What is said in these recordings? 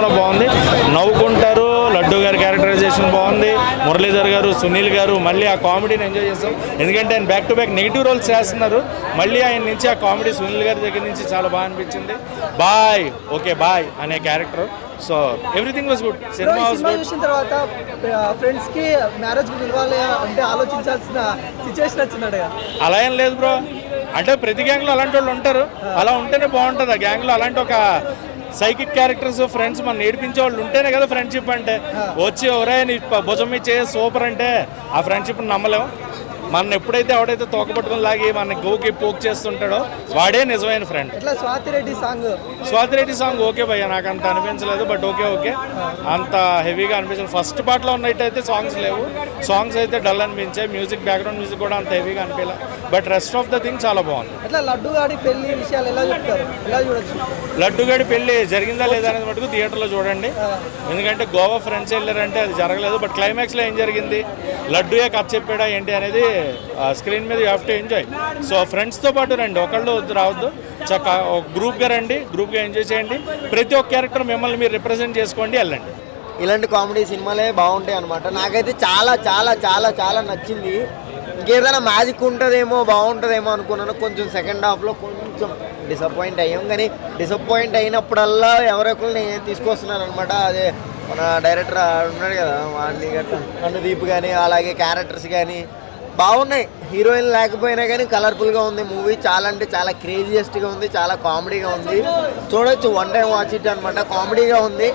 చాలా బాగుంది, నవ్వుకుంటారు. లడ్డు గారి క్యారెక్టరైజేషన్ బాగుంది, మురళీధర్ గారు, సునీల్ గారు మళ్ళీ ఆ కామెడీని ఎంజాయ్ చేస్తాం. ఎందుకంటే ఆయన back to back negative roles చేస్తున్నారు. మళ్ళీ ఆయన నుంచి ఆ కామెడీ సునీల్ గారి దగ్గర నుంచి చాలా బాగా అనిపించింది. బాయ్ ఓకే బాయ్ అనే character. So everything was good. Cinema చూసిన తర్వాత ఫ్రెండ్స్ కి మ్యారేజ్ పిలవాలి అంటే ఆలోచించాల్సిన సిచ్యువేషన్ వచ్చిందట. అలా ఏం లేదు బ్రో, అంటే ప్రతి గ్యాంగ్లో అలాంటి వాళ్ళు ఉంటారు, అలా ఉంటేనే బాగుంటుంది. ఆ గ్యాంగ్లో అలాంటి ఒక సైకిక్ క్యారెక్టర్స్ ఫ్రెండ్స్ మనం నేర్పించే వాళ్ళు ఉంటేనే కదా ఫ్రెండ్షిప్ అంటే. వచ్చి ఎవరే నీ భుజం మీద చేయ సూపర్ అంటే ఆ ఫ్రెండ్షిప్ని నమ్మలేము. మన ఎప్పుడైతే ఎవడైతే తోక పట్టుకుని లాగి మన గోకి పోక్ చేస్తుంటాడో వాడే నిజమైన ఫ్రెండ్. స్వాతిరెడ్డి సాంగ్ ఓకే భయ్య, నాకు అంత అనిపించలేదు, బట్ ఓకే అంత హెవీగా అనిపించలేదు. ఫస్ట్ పార్ట్లో ఉన్నట్టయితే సాంగ్స్ లేవు, సాంగ్స్ అయితే డల్ అనిపించాయి. మ్యూజిక్ బ్యాక్గ్రౌండ్ మ్యూజిక్ కూడా అంత హెవీగా అనిపించలేదు, but rest of the thing చాలా బాగుంది. లడ్డు గారి పెళ్లి విషయాలు ఎలా చెప్తారు, ఎలా చూడొచ్చు? లడ్డు గారి పెళ్లి జరిగిందా లేదా అనేది మటుకు థియేటర్లో చూడండి. ఎందుకంటే గోవా ఫ్రెండ్స్ వెళ్ళారంటే అది జరగలేదు, బట్ క్లైమాక్స్లో ఏం జరిగింది, లడ్డుయే కథ చెప్పాడా ఏంటి అనేది స్క్రీన్ మీద you have to enjoy. So ఫ్రెండ్స్తో పాటు రండి, ఒకళ్ళు రావద్దు, చక్కగా గ్రూప్గా రండి, గ్రూప్గా ఎంజాయ్ చేయండి. ప్రతి ఒక్క క్యారెక్టర్ మిమ్మల్ని మీరు రిప్రజెంట్ చేసుకోండి, వెళ్ళండి. ఇలాంటి కామెడీ సినిమాలే బాగుంటాయి అనమాట. నాకైతే చాలా చాలా చాలా చాలా నచ్చింది. ఇంకేదైనా మ్యాజిక్ ఉంటుందేమో బాగుంటుందేమో అనుకున్నాను. కొంచెం సెకండ్ హాఫ్లో కొంచెం డిసప్పాయింట్ అయ్యాం, కానీ డిసప్పాయింట్ అయినప్పుడల్లా ఎవరెక్కరిని తీసుకొస్తున్నారు అనమాట. అదే మన డైరెక్టర్ ఉన్నాడు కదా వాడిని గట్ట అనుదీప్ కానీ, అలాగే క్యారెక్టర్స్ కానీ బాగున్నాయి. హీరోయిన్ లేకపోయినా కానీ కలర్ఫుల్గా ఉంది మూవీ. చాలా అంటే చాలా క్రేజియస్ట్గా ఉంది, చాలా కామెడీగా ఉంది. చూడొచ్చు, వన్ టైం వాచ్ ఇట్ అనమాట. కామెడీగా ఉంది,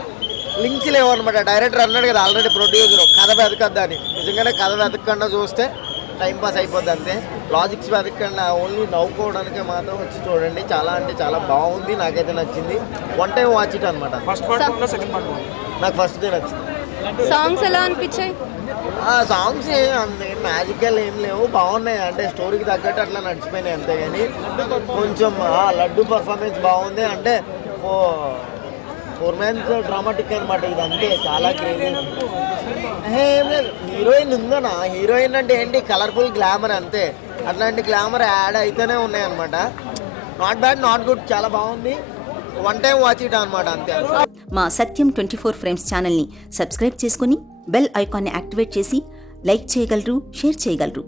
లింక్స్ లేవు అనమాట. డైరెక్టర్ అన్నాడు కదా ఆల్రెడీ, ప్రొడ్యూసర్ కథ వెతకద్దా అని. నిజంగానే కథ వెతకకుండా చూస్తే టైంపాస్ అయిపోద్ది అంతే. లాజిక్స్ వెతకకుండా ఓన్లీ నవ్వుకోవడానికి మాత్రం వచ్చి చూడండి. చాలా అంటే చాలా బాగుంది, నాకైతే నచ్చింది. వన్ టైం వాచ్ ఇట్ అనమాట. నాకు ఫస్ట్ డే నచ్చింది. సాంగ్స్ ఎలా అనిపించాయి? సాంగ్స్ అంతే మ్యాజికల్ ఏం లేవు, బాగున్నాయి. అంటే స్టోరీకి తగ్గట్టు అట్లా నడిచిపోయినాయి అంతే. కానీ కొంచెం లడ్డు పర్ఫార్మెన్స్ బాగుంది. అంటే 4 months డ్రామాటిక్ అనమాట ఇది అంతే. చాలా క్రేజీ ఏం లేదు. హీరోయిన్ ఉందనా, హీరోయిన్ అంటే ఏంటి, కలర్ఫుల్ గ్లామర్ అంతే. అట్లాంటి గ్లామర్ యాడ్ అయితేనే ఉన్నాయి అనమాట. నాట్ బ్యాడ్, నాట్ గుడ్, చాలా బాగుంది. వన్ టైం వాచ్ ఇట్ అనమాట అంతే. మా సత్యం 24 ఫ్రేమ్స్ ఛానల్ని సబ్స్క్రైబ్ చేసుకుని బెల్ ఐకాన్ని యాక్టివేట్ చేసి లైక్ చేయగలరు, షేర్ చేయగలరు.